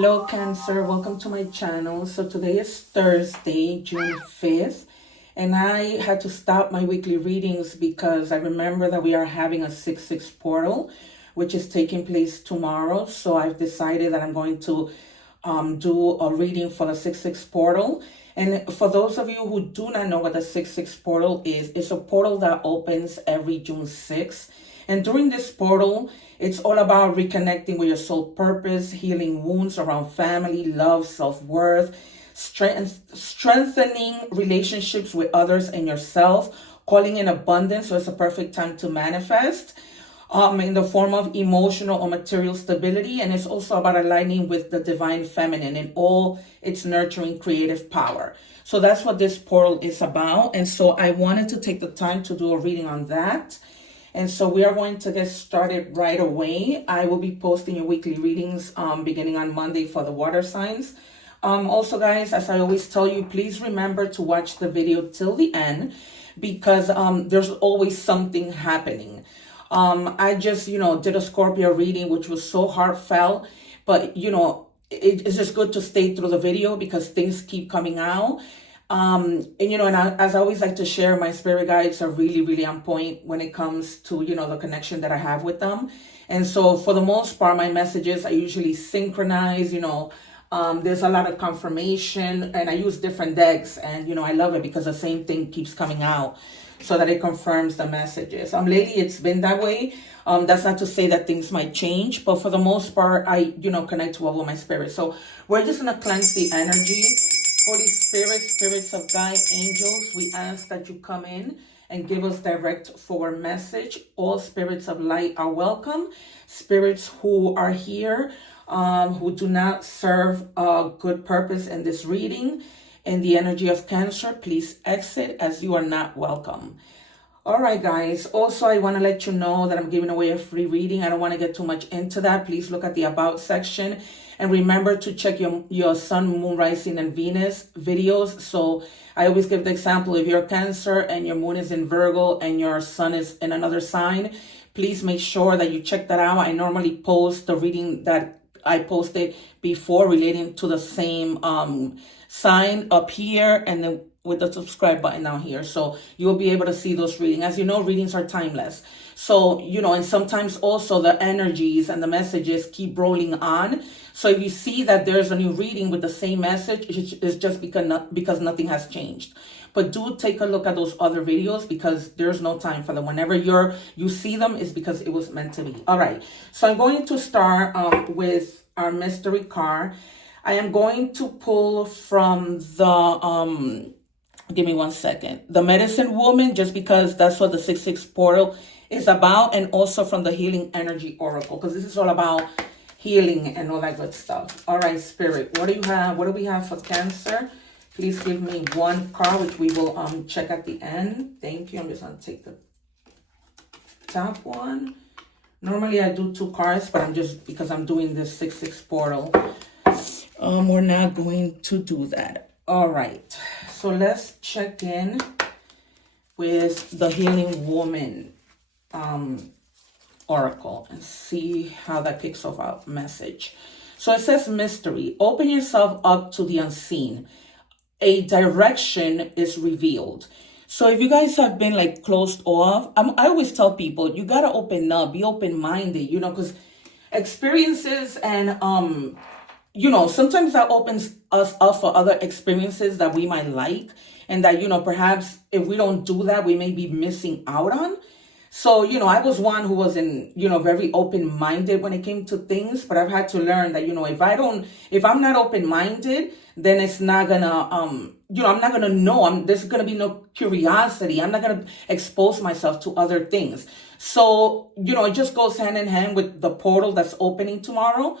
Hello, Cancer. Welcome to my channel. So today is Thursday, June 5th, and I had to stop my weekly readings because I remember that we are having a 6/6 portal, which is taking place tomorrow. So I've decided that I'm going to do a reading for the 6/6 portal. And for those of you who do not know what the 6/6 portal is, it's a portal that opens every June 6th. And during this portal, it's all about reconnecting with your soul purpose, healing wounds around family, love, self-worth, strengthening relationships with others and yourself, calling in abundance. So it's a perfect time to manifest in the form of emotional or material stability. And it's also about aligning with the divine feminine and all its nurturing creative power. So that's what this portal is about. And so I wanted to take the time to do a reading on that. And so we are going to get started right away. I will be posting your weekly readings beginning on Monday for the water signs. Also, guys, as I always tell you, please remember to watch the video till the end because there's always something happening. I just, did a Scorpio reading, which was so heartfelt, but, it's just good to stay through the video because things keep coming out. As I always like to share, my spirit guides are really, really on point when it comes to, the connection that I have with them. And so for the most part, my messages, I usually synchronize, there's a lot of confirmation and I use different decks and, I love it because the same thing keeps coming out so that it confirms the messages. Lately it's been that way. That's not to say that things might change, but for the most part, I, connect well with my spirit. So we're just going to cleanse the energy. Holy Spirit, spirits of guide, angels, we ask that you come in and give us direct forward message. All spirits of light are welcome. Spirits who are here, who do not serve a good purpose in this reading, in the energy of Cancer, please exit as you are not welcome. All right, guys. Also, I want to let you know that I'm giving away a free reading. I don't want to get too much into that. Please look at the About section. And remember to check your Sun, Moon, Rising, and Venus videos. So I always give the example, if you're Cancer and your Moon is in Virgo and your Sun is in another sign, please make sure that you check that out. I normally post the reading that I posted before relating to the same sign up here and then with the subscribe button down here. So you'll be able to see those readings. As you know, readings are timeless. So, and sometimes also the energies and the messages keep rolling on. So if you see that there's a new reading with the same message, it's just because nothing has changed. But do take a look at those other videos because there's no time for them. Whenever you see them, it's because it was meant to be. All right. So I'm going to start with our mystery card. I am going to pull from the give me one second. The Medicine Woman, just because that's what the 6/6 portal is about, and also from the Healing Energy Oracle, because this is all about healing and all that good stuff. All right, Spirit, what do you have? What do we have for Cancer? Please give me one card, which we will check at the end. Thank you. I'm just going to take the top one. Normally I do two cards, but because I'm doing this 6/6 portal, we're not going to do that. All right. So let's check in with the Healing Woman Oracle and see how that kicks off our message. So it says mystery. Open yourself up to the unseen. A direction is revealed. So if you guys have been like closed off, I always tell people, you got to open up, be open-minded, because experiences and, sometimes that opens us up for other experiences that we might like. And that, perhaps if we don't do that, we may be missing out on. So, I was one who wasn't, very open-minded when it came to things. But I've had to learn that, if I'm not open-minded, then it's not gonna, I'm not gonna know. There's gonna be no curiosity. I'm not gonna expose myself to other things. So, it just goes hand in hand with the portal that's opening tomorrow.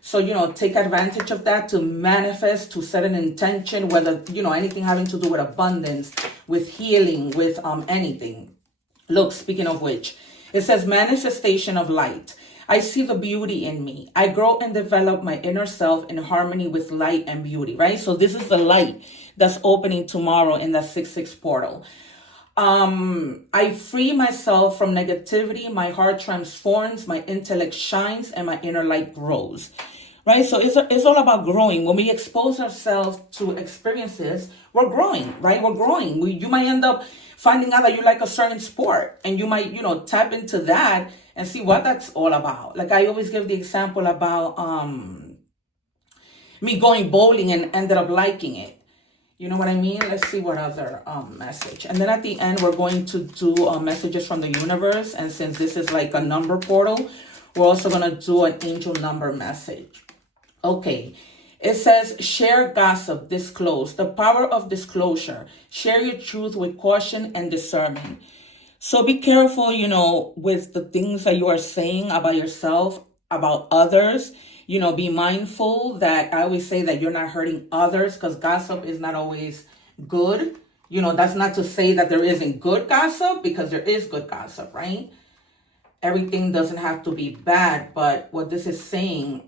So, take advantage of that to manifest, to set an intention, whether, anything having to do with abundance, with healing, with anything. Look, speaking of which, it says manifestation of light. I see the beauty in me. I grow and develop my inner self in harmony with light and beauty, right? So this is the light that's opening tomorrow in that 6/6 portal. I free myself from negativity. My heart transforms, my intellect shines, and my inner light grows. right? So it's all about growing. When we expose ourselves to experiences, we're growing, right? We're growing. You might end up finding out that you like a certain sport, and you might, tap into that and see what that's all about. Like I always give the example about me going bowling and ended up liking it. You know what I mean? Let's see what other message. And then at the end, we're going to do messages from the universe. And since this is like a number portal, we're also going to do an angel number message. Okay. It says, share gossip, disclose. The power of disclosure. Share your truth with caution and discernment. So be careful, with the things that you are saying about yourself, about others. Be mindful that I always say that you're not hurting others, because gossip is not always good. That's not to say that there isn't good gossip, because there is good gossip, right? Everything doesn't have to be bad, but what this is saying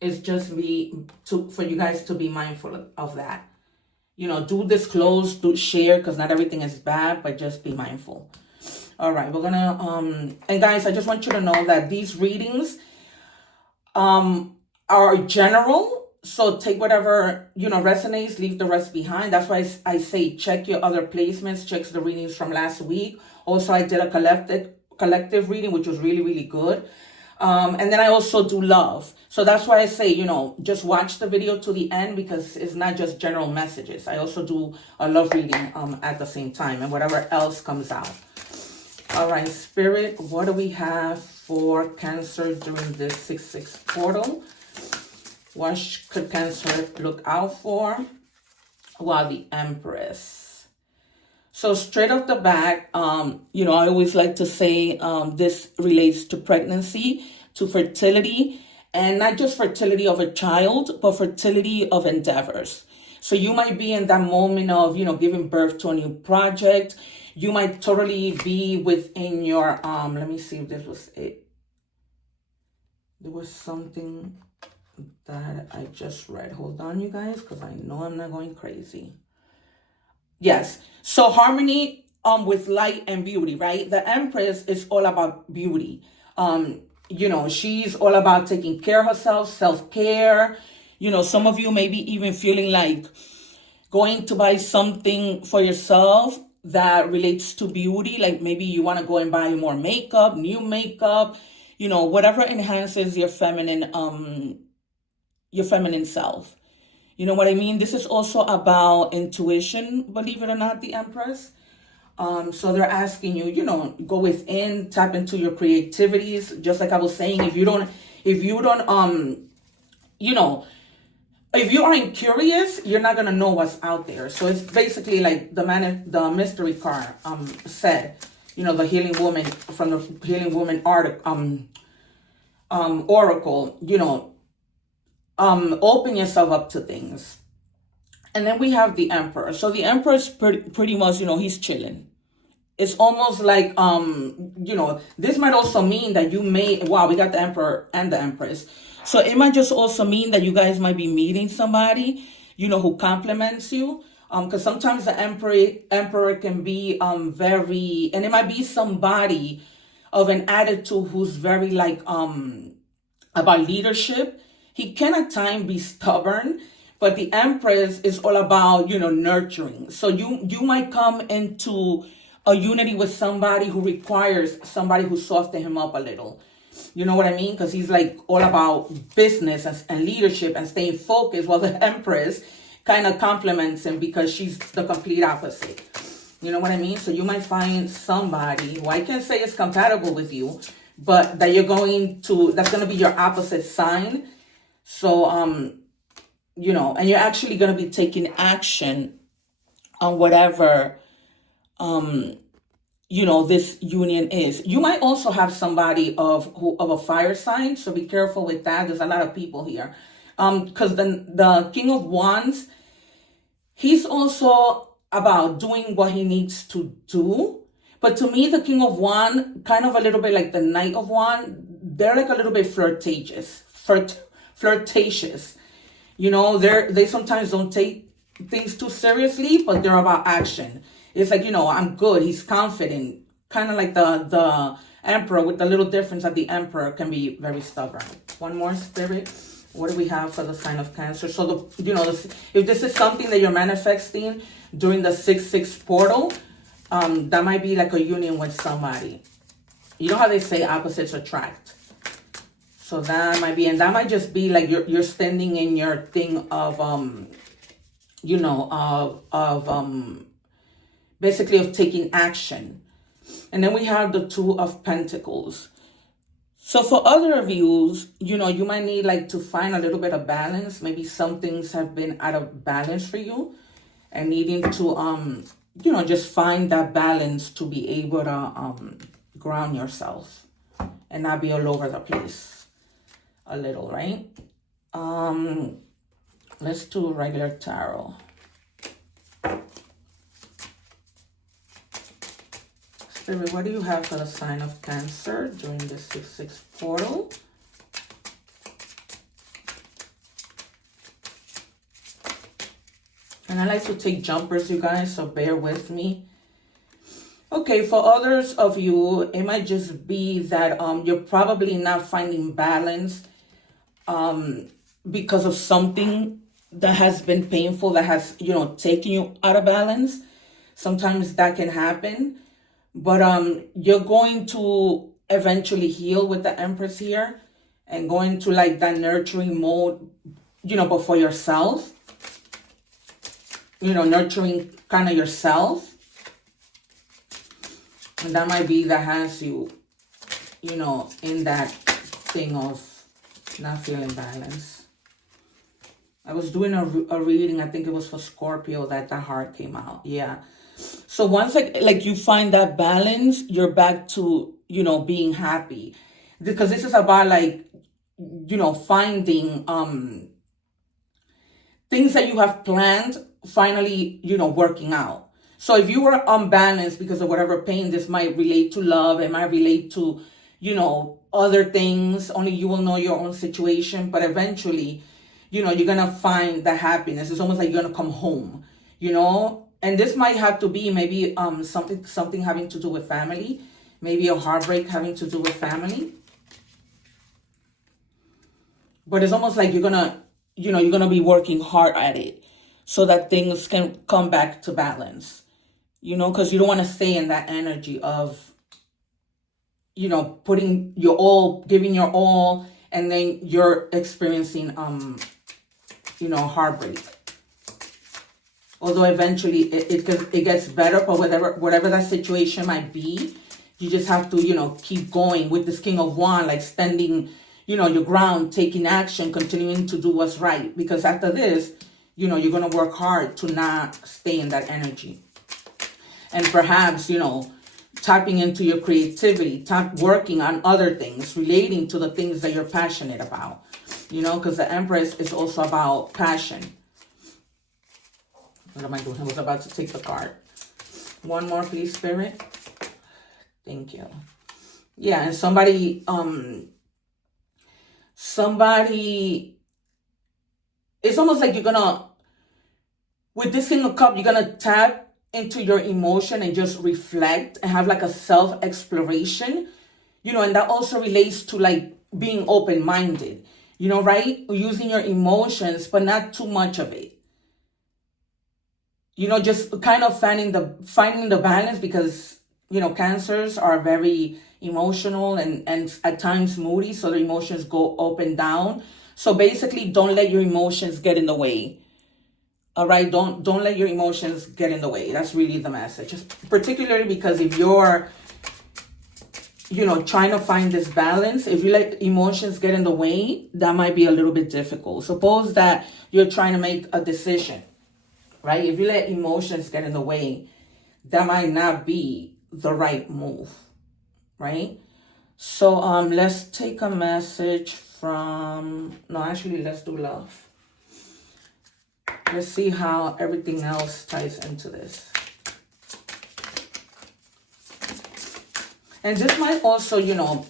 is just for you guys to be mindful of that. Do disclose, do share, because not everything is bad, but just be mindful. All right, we're gonna and guys, I just want you to know that these readings are general, so take whatever resonates, leave the rest behind. That's why I say check your other placements, check the readings from last week. Also, I did a collective reading, which was really, really good. And then I also do love. So that's why I say, just watch the video to the end, because it's not just general messages. I also do a love reading at the same time, and whatever else comes out. All right, Spirit, what do we have for Cancer during this 6/6 portal? What could Cancer look out for? Well, the Empress. So straight off the bat, I always like to say this relates to pregnancy, to fertility, and not just fertility of a child, but fertility of endeavors. So you might be in that moment of, giving birth to a new project. You might totally be within your, let me see if this was it. There was something that I just read. Hold on, you guys, because I know I'm not going crazy. Yes. So harmony with light and beauty, right? The Empress is all about beauty. She's all about taking care of herself, self-care. Some of you may be even feeling like going to buy something for yourself that relates to beauty. Like maybe you want to go and buy more makeup, new makeup, whatever enhances your feminine self. You know what I mean? This is also about intuition, believe it or not, the Empress. So they're asking you, go within, tap into your creativities. Just like I was saying, if you aren't curious, you're not gonna know what's out there. So it's basically like the mystery card said, the healing woman from the healing woman oracle, open yourself up to things. And then we have the Emperor. So the Emperor is pretty much, he's chilling. It's almost like, this might also mean that we got the Emperor and the Empress. So it might just also mean that you guys might be meeting somebody, who compliments you. Because sometimes the emperor can be very, and it might be somebody of an attitude who's very like about leadership. He can at times be stubborn, but the Empress is all about, nurturing. So you might come into a unity with somebody who requires somebody who softens him up a little. You know what I mean? Because he's like all about business and leadership and staying focused, while the Empress kind of compliments him because she's the complete opposite. You know what I mean? So you might find somebody who I can't say is compatible with you, but that that's going to be your opposite sign. So, and you're actually going to be taking action on whatever, this union is. You might also have somebody of a fire sign, so be careful with that. There's a lot of people here. Because the King of Wands, he's also about doing what he needs to do. But to me, the King of Wands, kind of a little bit like the Knight of Wands, they're like a little bit flirtatious. They sometimes don't take things too seriously, but they're about action. It's like, I'm good. He's confident. Kind of like the Emperor, with the little difference that the Emperor can be very stubborn. One more, Spirit. What do we have for the sign of Cancer? So, if this is something that you're manifesting during the 6-6 portal, that might be like a union with somebody. You know how they say opposites attract? So that might be, and that might just be like you're standing in your thing of, basically of taking action. And then we have the Two of Pentacles. So for other of you, you might need like to find a little bit of balance. Maybe some things have been out of balance for you and needing to, just find that balance to be able to ground yourself and not be all over the place a little, right? Let's do regular tarot. Spirit, what do you have for the sign of Cancer during the 6-6 portal? And I like to take jumpers, you guys, so bear with me. Okay, for others of you, it might just be that you're probably not finding balance because of something that has been painful, that has, taken you out of balance. Sometimes that can happen. But you're going to eventually heal with the Empress here and go into like that nurturing mode, but for yourself. Nurturing kind of yourself. And that might be that has you, in that thing of not feeling balance. I was doing a reading, I think it was for Scorpio, that the heart came out. Yeah. So once like you find that balance, you're back to, being happy. Because this is about like, finding things that you have planned finally, working out. So if you were unbalanced because of whatever pain, this might relate to love. It might relate to, other things. Only you will know your own situation. But eventually, you're going to find the happiness. It's almost like you're going to come home, And this might have to be maybe something having to do with family. Maybe a heartbreak having to do with family. But it's almost like you're going to be working hard at it so that things can come back to balance. Because you don't want to stay in that energy of, putting your all, giving your all, and then you're experiencing, heartbreak. Although eventually it gets better, but whatever that situation might be, you just have to, keep going with this King of Wands, like standing, your ground, taking action, continuing to do what's right. Because after this, you're going to work hard to not stay in that energy. And perhaps, tapping into your creativity, working on other things, relating to the things that you're passionate about, because the Empress is also about passion. What am I doing? I was about to take the card. One more, please, Spirit. Thank you. Yeah, and somebody, it's almost like you're gonna, with this King of Cups, you're gonna tap into your emotion and just reflect and have like a self-exploration, and that also relates to like being open-minded, right? Using your emotions, but not too much of it. Just kind of finding the balance, because, Cancers are very emotional and at times moody. So the emotions go up and down. So basically, don't let your emotions get in the way. All right. Don't let your emotions get in the way. That's really the message. Particularly because if you're, trying to find this balance, if you let emotions get in the way, that might be a little bit difficult. Suppose that you're trying to make a decision. Right? If you let emotions get in the way, that might not be the right move. Right? So let's take a message from, no, actually, let's do love. Let's see how everything else ties into this. And this might also,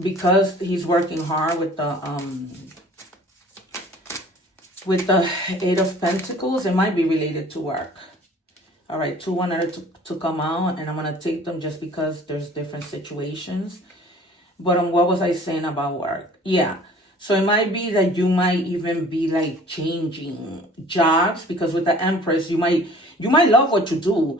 because he's working hard with the Eight of Pentacles, it might be related to work. All right, two wanted to come out, and I'm going to take them just because there's different situations. But what was I saying about work? Yeah. So it might be that you might even be like changing jobs, because with the Empress, you might love what you do,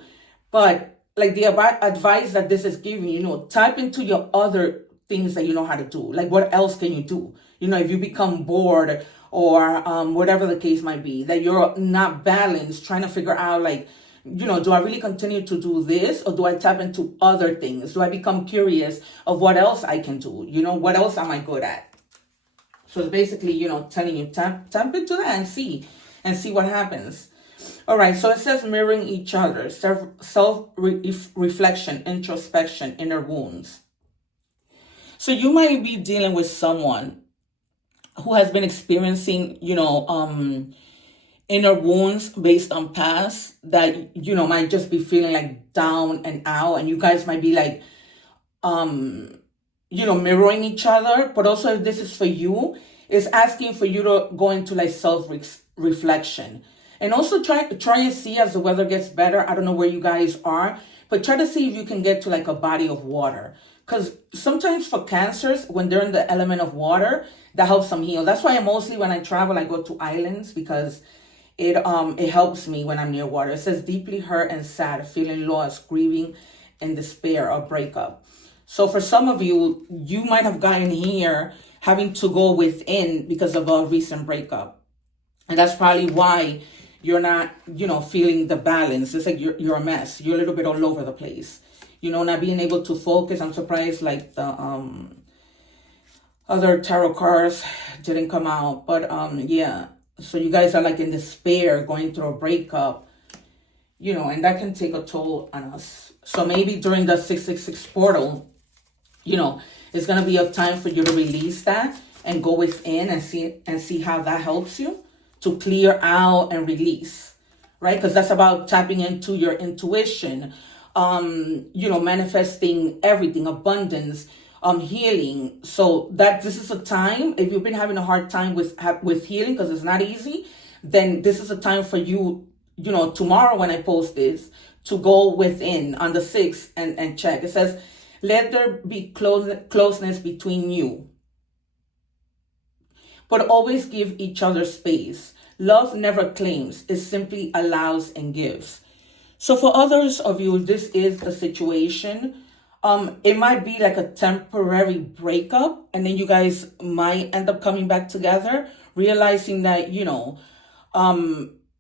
but like the advice that this is giving, tap into your other things that you know how to do. Like, what else can you do? If you become bored, or whatever the case might be, that you're not balanced, trying to figure out, like, do I really continue to do this, or do I tap into other things? Do I become curious of what else I can do? What else am I good at? So it's basically, telling you, tap into that and see what happens. All right, so it says mirroring each other, self-reflection, introspection, inner wounds. So you might be dealing with someone who has been experiencing, inner wounds based on past, that, might just be feeling like down and out. And you guys might be like, mirroring each other. But also, if this is for you, it's asking for you to go into like self-reflection. And also try and see, as the weather gets better, I don't know where you guys are, but try to see if you can get to like a body of water. Because sometimes for cancers, when they're in the element of water, that helps them heal. That's why mostly when I travel, I go to islands, because it helps me when I'm near water. It says deeply hurt and sad, feeling lost, grieving, and despair or breakup. So for some of you, you might have gotten here having to go within because of a recent breakup. And that's probably why you're not, feeling the balance. It's like you're a mess. You're a little bit all over the place. Not being able to focus. I'm surprised like the other tarot cards didn't come out. But yeah. So you guys are like in despair, going through a breakup, and that can take a toll on us. So maybe during the 666 portal, it's going to be a time for you to release that and go within and see how that helps you to clear out and release, right? Because that's about tapping into your intuition, manifesting everything, abundance, healing. So that this is a time, if you've been having a hard time with healing, because it's not easy, then this is a time for you, tomorrow when I post this, to go within on the 6th and check. It says, let there be closeness between you, but always give each other space. Love never claims, it simply allows and gives. So for others of you, this is the situation. It might be like a temporary breakup, and then you guys might end up coming back together, realizing that,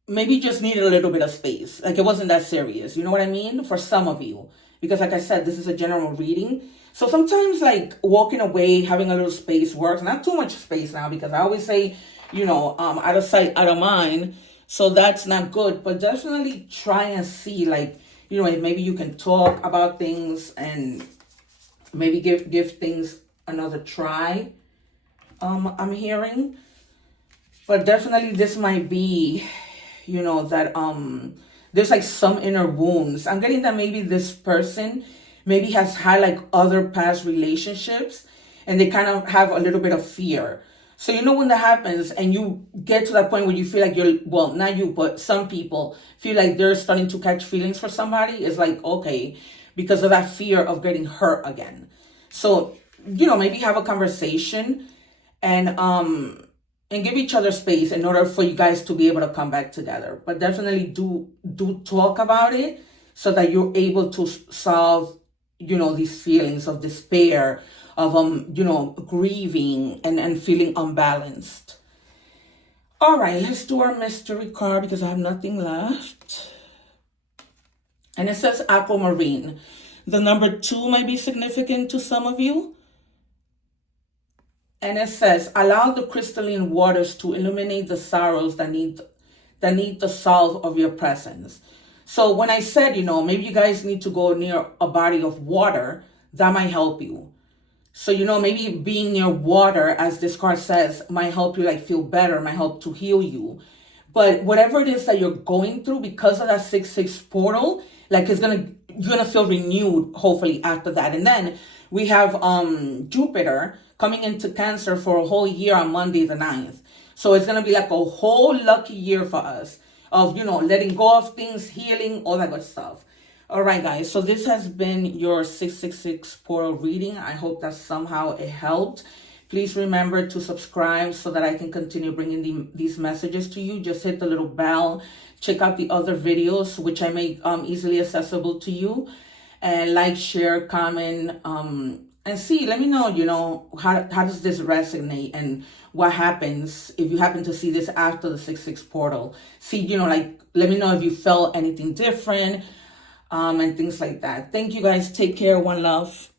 maybe you just needed a little bit of space. Like, it wasn't that serious. You know what I mean? For some of you. Because like I said, this is a general reading. So sometimes like walking away, having a little space works. Not too much space now, because I always say, out of sight, out of mind. So that's not good. But definitely try and see, like, maybe you can talk about things and maybe give things another try. I'm hearing. But definitely this might be, that there's like some inner wounds. I'm getting that maybe this person maybe has had like other past relationships, and they kind of have a little bit of fear. So when that happens and you get to that point where you feel like not you, but some people feel like they're starting to catch feelings for somebody, it's like, okay, because of that fear of getting hurt again. So, maybe have a conversation and give each other space in order for you guys to be able to come back together. But definitely do talk about it, so that you're able to solve, these feelings of despair, of grieving and feeling unbalanced. All right, let's do our mystery card, because I have nothing left. And it says aquamarine. The number 2 might be significant to some of you. And it says, allow the crystalline waters to illuminate the sorrows that need the salve of your presence. So when I said, maybe you guys need to go near a body of water, that might help you. So, maybe being near water, as this card says, might help you like feel better, might help to heal you. But whatever it is that you're going through, because of that 6/6 portal, like you're gonna feel renewed, hopefully, after that. And then we have Jupiter coming into Cancer for a whole year on Monday the 9th. So it's gonna be like a whole lucky year for us of, letting go of things, healing, all that good stuff. All right, guys. So this has been your 666 portal reading. I hope that somehow it helped. Please remember to subscribe so that I can continue bringing these messages to you. Just hit the little bell. Check out the other videos, which I make easily accessible to you. And like, share, comment, and see. Let me know, how does this resonate and what happens if you happen to see this after the 6-6 portal. See, let me know if you felt anything different, and things like that. Thank you guys. Take care. One love.